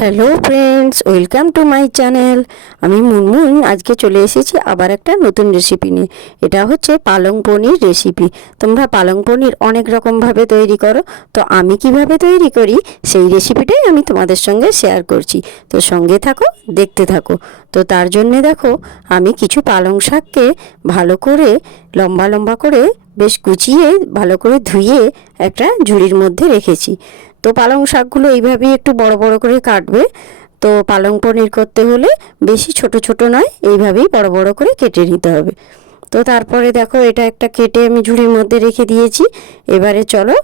Hello friends welcome to my channel আমি মুনমুন, আজকে চলে এসেছি আবার একটা নতুন রেসিপি নিয়ে। এটা হচ্ছে পালং পনির রেসিপি তোমরা পালং পনির অনেক রকমভাবে তৈরি করো। তো আমি কীভাবে তৈরি করি, সেই রেসিপিটাই আমি তোমাদের সঙ্গে শেয়ার করছি। তো সঙ্গে থাকো, দেখতে থাকো। তো তার জন্যে দেখো, আমি কিছু পালং শাককে ভালো করে, লম্বা লম্বা করে বেশ কুচিয়ে, ভালো করে ধুয়ে একটা ঝুড়ির মধ্যে রেখেছি। তো পালং শাকগুলো এইভাবেই একটু বড় বড় করে কাটবে। তো পালং পনির করতে হলে বেশি ছোট ছোট নয়, এইভাবেই বড় বড় করে কেটে নিতে হবে। তো তারপরে দেখো এটা একটা কেটে আমি ঝুড়ির মধ্যে রেখে দিয়েছি। এবারে চলো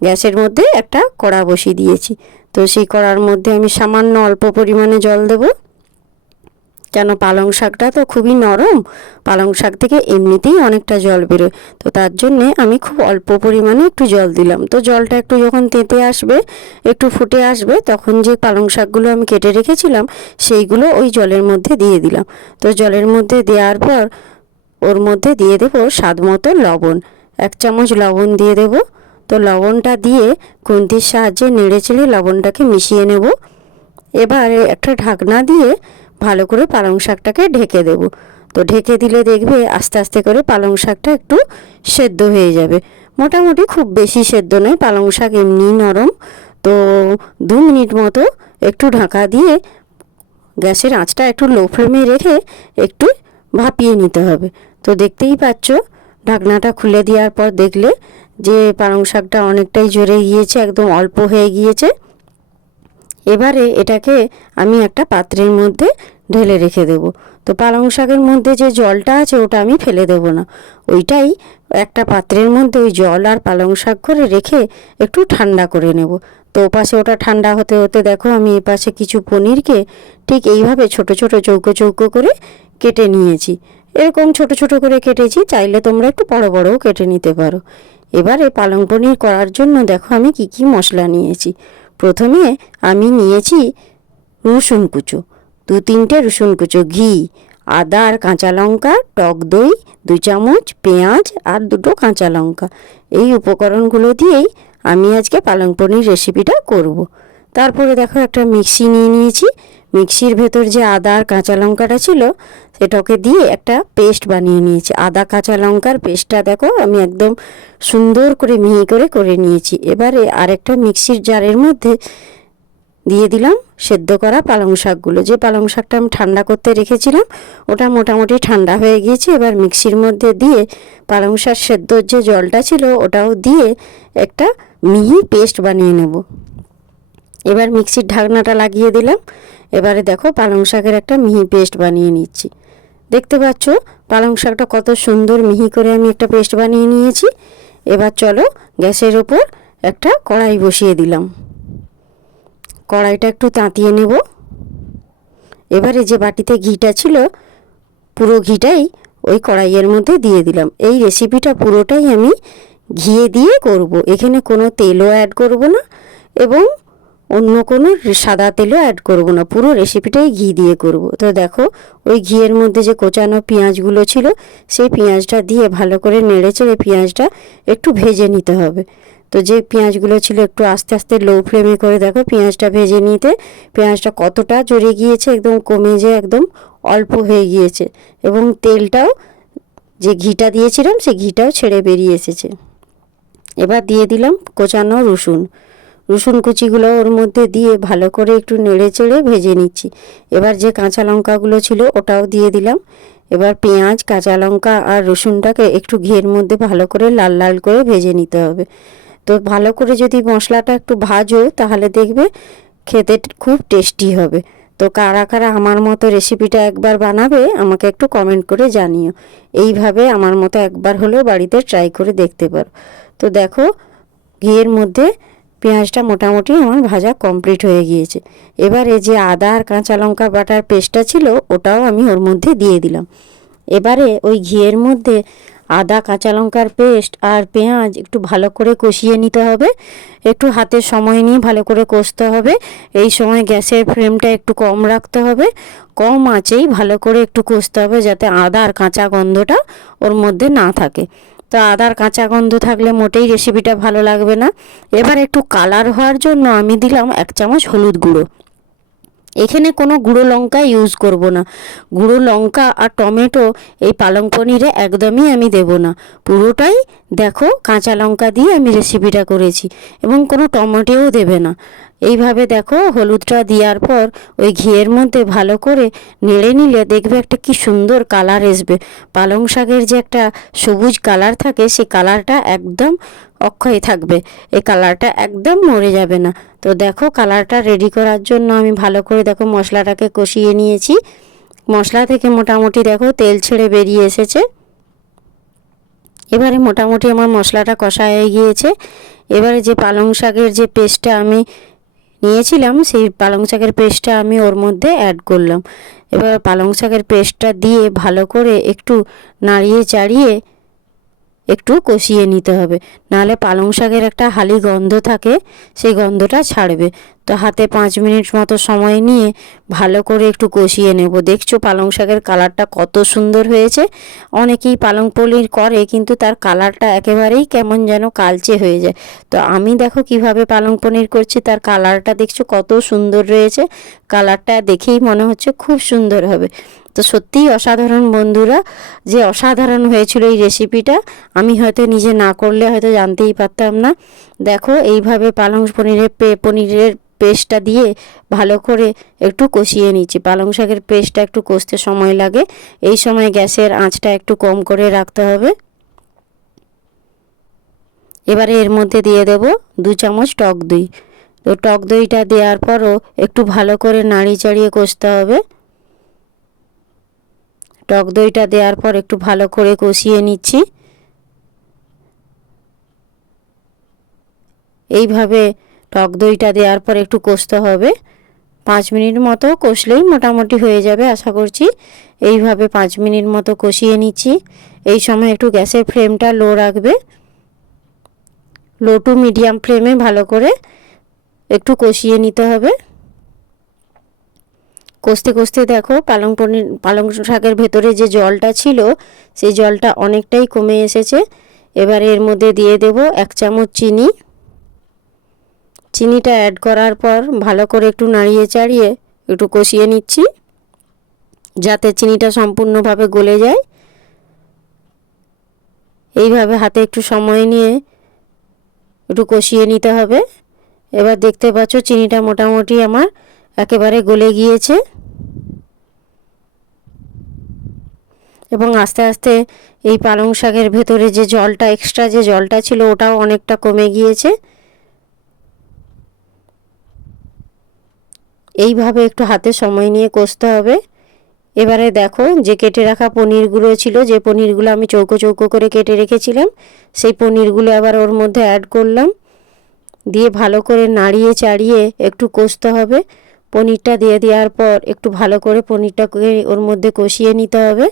গ্যাসের মধ্যে একটা কড়া বসিয়ে দিয়েছি। তো সেই কড়ার মধ্যে আমি সামান্য অল্প পরিমাণে জল দেবো। কেন পালং শাকটা তো খুবই নরম? পালং শাক থেকে এমনিতেই অনেকটা জল বেরোয়। তো তার জন্যে আমি খুব অল্প পরিমাণে একটু জল দিলাম। তো জলটা একটু যখন তেঁতে আসবে, একটু ফুটে আসবে, তখন যে পালং শাকগুলো আমি কেটে রেখেছিলাম, সেইগুলো ওই জলের মধ্যে দিয়ে দিলাম। তো জলের মধ্যে দেওয়ার পর ওর মধ্যে দিয়ে দেবো স্বাদ মতো লবণ। এক চামচ লবণ দিয়ে দেব। তো লবণটা দিয়ে খুন্তির সাহায্যে নেড়ে চেড়ে লবণটাকে মিশিয়ে নেব। এবারে একটা ঢাকনা দিয়ে ভালো করে পালং শাকটাকে ঢেকে দেব। তো ঢেকে দিলে দেখবে আস্তে আস্তে করে পালং শাকটা একটু সেদ্ধ হয়ে যাবে। মোটামুটি খুব বেশি সেদ্ধ নয়, পালং শাক এমনি নরম। তো দু মিনিট মতো একটু ঢাকা দিয়ে গ্যাসের আঁচটা একটু লো ফ্লেমে রেখে একটু ভাপিয়ে নিতে হবে। তো দেখতেই পাচ্ছ, ঢাকনাটা খুলে দেওয়ার পর দেখলে যে পালং শাকটা অনেকটাই জোরে গিয়েছে, একদম অল্প হয়ে গিয়েছে। এবারে এটাকে আমি একটা পাত্রের মধ্যে ঢেলে রেখে দেব। তো পালং শাকের মধ্যে যে জলটা আছে ওটা আমি ফেলে দেব না। ওইটাই একটা পাত্রের মধ্যে ওই জল আর পালং শাক করে রেখে একটু ঠান্ডা করে নেব। তো ওপাশে ওটা ঠান্ডা হতে হতে দেখো আমি এপাশে কিছু পনিরকে ঠিক এইভাবে ছোট ছোট চৌকো চৌকো করে কেটে নিয়েছি। এরকম ছোট ছোট করে কেটেছি, চাইলে তোমরা একটু বড় বড়ও কেটে নিতে পারো। এবারে পালং পনির করার জন্য দেখো আমি কি কি মশলা নিয়েছি। প্রথমে আমি নিয়েছি রসুন কুচো, দু তিনটে রসুন কুচো, ঘি, আদা আর কাঁচা লঙ্কা, টক দই, দু চামচ, পেঁয়াজ আর দুটো কাঁচা লঙ্কা এই উপকরণগুলো দিয়েই আমি আজকে পালং পনির রেসিপিটা করব। তারপরে দেখো একটা মিক্সি নিয়ে নিয়েছি মিক্সির ভেতর যে আদা আর কাঁচা লঙ্কাটা ছিল, সেটাকে দিয়ে একটা পেস্ট বানিয়ে নিয়েছি। আদা, কাঁচা লঙ্কার পেস্টটা দেখো, আমি একদম সুন্দর করে মিহি করে করে নিয়েছি। এবারে আরেকটা মিক্সির জারের মধ্যে দিয়ে দিলাম সেদ্ধ করা পালং শাকগুলো। যে পালং শাকটা আমি ঠান্ডা করতে রেখেছিলাম, ওটা মোটামুটি ঠান্ডা হয়ে গিয়েছে। এবার মিক্সির মধ্যে দিয়ে পালং শাক সেদ্ধর যে জলটা ছিল, ওটাও দিয়ে একটা মিহি পেস্ট বানিয়ে নেব। এবার মিক্সির ঢাকনাটা লাগিয়ে দিলাম। এবারে দেখো পালং শাকের একটা মিহি পেস্ট বানিয়ে নিচ্ছি। দেখতে পাচ্ছ পালং শাকটা কত সুন্দর মিহি করে আমি একটা পেস্ট বানিয়ে নিয়েছি। এবার চলো গ্যাসের ওপর একটা কড়াই বসিয়ে দিলাম। কড়াইটা একটু তাঁতিয়ে নেব। এবারে যে বাটিতে ঘিটা ছিল, পুরো ঘিটাই ওই কড়াইয়ের মধ্যে দিয়ে দিলাম। এই রেসিপিটা পুরোটাই আমি ঘিয়ে দিয়ে করব। এখানে কোনো তেলও অ্যাড করব না এবং অন্য কোনো সাদা তেলও অ্যাড করব না, পুরো রেসিপিটাই ঘি দিয়ে করব। তো দেখো, ওই ঘিয়ের মধ্যে যে কোচানো পেঁয়াজগুলো ছিল, সেই পেঁয়াজটা দিয়ে ভালো করে নেড়ে চেড়ে পেঁয়াজটা একটু ভেজে নিতে হবে। তো যে পেঁয়াজগুলো ছিল একটু আস্তে আস্তে লো ফ্লেমে করে দেখো পেঁয়াজটা ভেজে নিতে, পেঁয়াজটা কতটা জড়ে গিয়েছে, একদম কমে যে একদম অল্প হয়ে গিয়েছে এবং তেলটাও যে ঘিটা দিয়েছিলাম, সেই ঘিটাও ছেড়ে বেরিয়ে এসেছে। এবার দিয়ে দিলাম কোচানো রসুন। রসুন কুচিগুলো ওর মধ্যে দিয়ে ভালো করে একটু নেড়ে চেড়ে ভেজে নিচ্ছি। এবার যে কাঁচা লঙ্কাগুলো ছিল ওটাও দিয়ে দিলাম। এবার পেঁয়াজ, কাঁচা লঙ্কা আর রসুনটাকে একটু ঘিয়ের মধ্যে ভালো করে লাল লাল করে ভেজে নিতে হবে। তো ভালো করে যদি মশলাটা একটু ভাজো তাহলে দেখবে খেতে খুব টেস্টি হবে। তো কারা কারা আমার মতো রেসিপিটা একবার বানাবে আমাকে একটু কমেন্ট করে জানিও। এইভাবে আমার মতো একবার হলেও বাড়িতে ট্রাই করে দেখতে পারো। তো দেখো, ঘিয়ের মধ্যে পেঁয়াজটা মোটামুটি আমার ভাজা কমপ্লিট হয়ে গিয়েছে। এবারে যে আদা আর কাঁচা লঙ্কা বাটার পেস্টটা ছিল, ওটাও আমি ওর মধ্যে দিয়ে দিলাম। এবারে ওই ঘিয়ের মধ্যে আদা, কাঁচা লঙ্কার পেস্ট আর পেঁয়াজ একটু ভালো করে কষিয়ে নিতে হবে। একটু হাতে সময় নিয়ে ভালো করে কষতে হবে। এই সময় গ্যাসের ফ্লেমটা একটু কম রাখতে হবে। কম আঁচেই ভালো করে একটু কষতে হবে যাতে আদা আর কাঁচা গন্ধটা ওর মধ্যে না থাকে। তো আদার কাঁচা গন্ধ থাকলে মোটেই রেসিপিটা ভালো লাগবে না। এবার একটু কালার হওয়ার জন্য আমি দিলাম এক চামচ হলুদ গুঁড়ো। এখানে কোনো গুঁড়ো লঙ্কা ইউজ করব না। গুঁড়ো লঙ্কা আর টমেটো এই পালং পনিরে একদমই আমি দেব না। পুরোটাই দেখো কাঁচা লঙ্কা দিয়ে আমি রেসিপিটা করেছি এবং কোনো টমেটোও দেবে না। এইভাবে দেখো হলুদটা দেওয়ার পর ওই ঘিয়ের মধ্যে ভালো করে নেড়ে নিলে দেখবে একটা কি সুন্দর কালার আসবে। পালং শাকের যে একটা সবুজ কালার থাকে, সেই কালারটা একদম অক্ষয় থাকবে। এই কালারটা একদম মরে যাবে না। তো দেখো কালারটা রেডি করার জন্য আমি ভালো করে দেখো মশলাটাকে কষিয়ে নিয়েছি। মশলা থেকে মোটামুটি দেখো তেল ছেড়ে বেরিয়ে এসেছে। এবারে মোটামুটি আমার মশলাটা কষা হয়ে গিয়েছে। এবারে যে পালং শাকের যে পেস্টটা আমি নিয়েছিলাম, সেই পালং শাকের পেস্টটা আমি ওর মধ্যে অ্যাড করলাম। এবার পালং শাকের পেস্টটা দিয়ে ভালো করে একটু নাড়িয়ে চাড়িয়ে একটু কষিয়ে নিতে হবে। নাহলে পালং শাকের একটা হালি গন্ধ থাকে, সেই গন্ধটা ছাড়বে। তো হাতে পাঁচ মিনিট মতো সময় নিয়ে ভালো করে একটু কষিয়ে নেব। দেখছ পালং শাকের কালারটা কত সুন্দর হয়েছে। অনেকেই পালং পনির করে, কিন্তু তার কালারটা একেবারেই কেমন যেন কালচে হয়ে যায়। তো আমি দেখো কীভাবে পালং পনির করছি, তার কালারটা দেখছ কত সুন্দর রয়েছে। কালারটা দেখেই মনে হচ্ছে খুব সুন্দর হবে। তো সত্যিই অসাধারণ বন্ধুরা, যে অসাধারণ হয়েছিল এই রেসিপিটা আমি হয়তো নিজে না করলে হয়তো জানতেই পারতাম না। দেখো, এইভাবে পালং পনিরের পে, পনিরের পেস্টটা দিয়ে ভালো করে একটু কষিয়ে নিচ্ছি। পালং শাকের পেস্টটা একটু কষতে সময় লাগে। এই সময় গ্যাসের আঁচটা একটু কম করে রাখতে হবে। এবারে এর মধ্যে দিয়ে দেব দু চামচ টক দই। তো টক দইটা দেওয়ার পরও একটু ভালো করে নাড়ি চাড়িয়ে কষতে হবে। টক দইটা দেওয়ার পর একটু ভালো করে কষিয়ে নিচ্ছি। এইভাবে টক দইটা দেওয়ার পর একটু কষতে হবে। পাঁচ মিনিট মতো কষলেই মোটামুটি হয়ে যাবে আশা করছি। এইভাবে পাঁচ মিনিট মতো কষিয়ে নিচ্ছি। এই সময় একটু গ্যাসের ফ্লেমটা লো রাখবে। লো টু মিডিয়াম ফ্লেমে ভালো করে একটু কষিয়ে নিতে হবে। কষতে কষতে দেখো পালং পনির, পালং শাকের ভেতরে যে জলটা ছিল, সেই জলটা অনেকটাই কমে এসেছে। এবার এর মধ্যে দিয়ে দেব এক চামচ চিনি। চিনিটা অ্যাড করার পর ভালো করে একটু নাড়িয়ে চাড়িয়ে একটু কষিয়ে নিচ্ছি, যাতে চিনিটা সম্পূর্ণভাবে গলে যায়। এইভাবে হাতে একটু সময় নিয়ে একটু কষিয়ে নিতে হবে। এবার দেখতে পাচ্ছ চিনিটা মোটামুটি আমার একেবারে গলে গিয়েছে। এবং আস্তে আস্তে এই পালং শাকের ভেতরে যে জলটা এক্সট্রা যে জলটা ছিল, ওটাও অনেকটা কমে গিয়েছে। এইভাবে একটু হাতে সময় নিয়ে কষতে হবে। এবারে দেখো যে কেটে রাখা পনিরগুলো ছিল, যে পনিরগুলো আমি চৌকো চৌকো করে কেটে রেখেছিলাম, সেই পনিরগুলো আবার ওর মধ্যে অ্যাড করলাম। দিয়ে ভালো করে নাড়িয়ে চাড়িয়ে একটু কষতে হবে। পনিরটা দিয়ে দেওয়ার পর একটু ভালো করে পনিরটাকে ওর মধ্যে কষিয়ে নিতে হবে।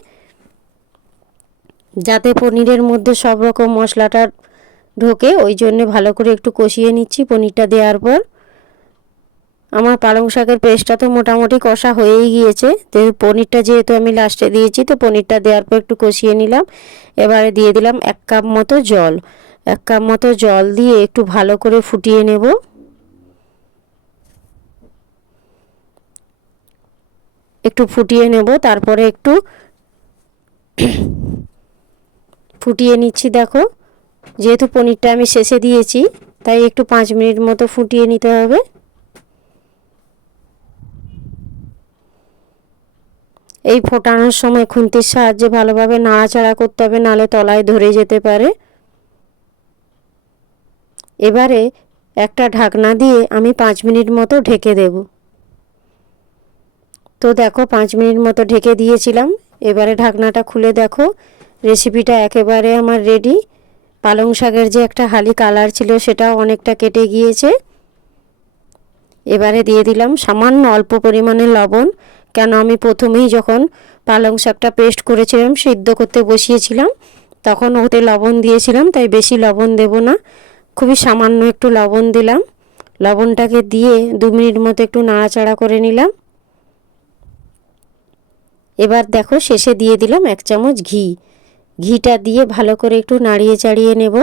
যাতে পনিরের মধ্যে সব রকম মশলাটা ঢোকে, ওই জন্যে ভালো করে একটু কষিয়ে নিচ্ছি পনিরটা দেওয়ার পর। আমার পালং শাকের পেস্টটা তো মোটামুটি কষা হয়েই গিয়েছে। তো পনিরটা যেহেতু আমি লাস্টে দিয়েছি, তো পনিরটা দেওয়ার পর একটু কষিয়ে নিলাম। এবারে দিয়ে দিলাম এক কাপ মতো জল। এক কাপ মতো জল দিয়ে একটু ভালো করে ফুটিয়ে নেব। একটু ফুটিয়ে নেব, তারপরে একটু ফুটিয়ে নিচ্ছি, দেখো। যেহেতু পনিরটা আমি শেষে দিয়েছি, তাই একটু পাঁচ মিনিট মতো ফুটিয়ে নিতে হবে। এই ফোটানোর সময় খুন্তির সাহায্যে ভালোভাবে নাড়াচাড়া করতে হবে, নালে তলায় ধরে যেতে পারে। এবারে একটা ঢাকনা দিয়ে আমি পাঁচ মিনিট মতো ঢেকে দেব। তো দেখো, পাঁচ মিনিট মতো ঢেকে দিয়েছিলাম। এবারে ঢাকনাটা খুলে দেখো রেসিপিটা একেবারে আমার রেডি পালং শাকের যে একটা হালি কালার ছিল সেটা অনেকটা কেটে গিয়েছে। এবারে দিয়ে দিলাম সামান্য অল্প পরিমাণে লবণ। কেন আমি প্রথমেই যখন পালং শাকটা পেস্ট করেছিলাম, সিদ্ধ করতে বসিয়েছিলাম, তখন ওতে লবণ দিয়েছিলাম, তাই বেশি লবণ দেব না। খুবই সামান্য একটু লবণ দিলাম। লবণটাকে দিয়ে দু মিনিট মতো একটু নাড়াচাড়া করে নিলাম। এবার দেখো, শেষে দিয়ে দিলাম এক চামচ ঘি। ঘিটা দিয়ে ভালো করে একটু নাড়িয়ে চাড়িয়ে নেব।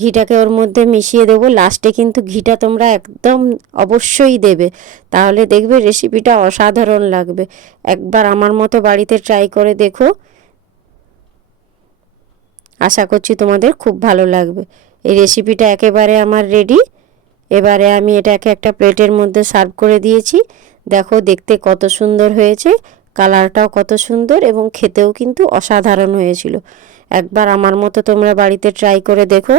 ঘিটাকে ওর মধ্যে মিশিয়ে দেবো। লাস্টে কিন্তু ঘিটা তোমরা একদম অবশ্যই দেবে। তাহলে দেখবে রেসিপিটা অসাধারণ লাগবে। একবার আমার মতো বাড়িতে ট্রাই করে দেখো। আশা করছি তোমাদের খুব ভালো লাগবে। এই রেসিপিটা একেবারে আমার রেডি এবারে আমি এটাকে একটা প্লেটের মধ্যে সার্ভ করে দিয়েছি। দেখো দেখতে কত সুন্দর হয়েছে। কালারটাও কত সুন্দর এবং খেতেও কিন্তু অসাধারণ হয়েছিল। একবার আমার মতো তোমরা বাড়িতে ট্রাই করে দেখো।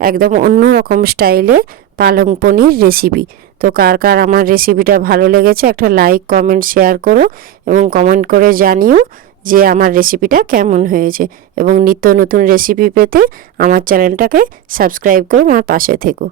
একদম অন্যরকম স্টাইলে পালং পনির রেসিপি তো কার কার আমার রেসিপিটা ভালো লেগেছে একটা লাইক কমেন্ট শেয়ার করো এবং কমেন্ট করে জানিও যে আমার রেসিপিটা কেমন হয়েছে। এবং নিত্য নতুন রেসিপি পেতে আমার চ্যানেলটাকে সাবস্ক্রাইব করে আমার পাশে থেকো।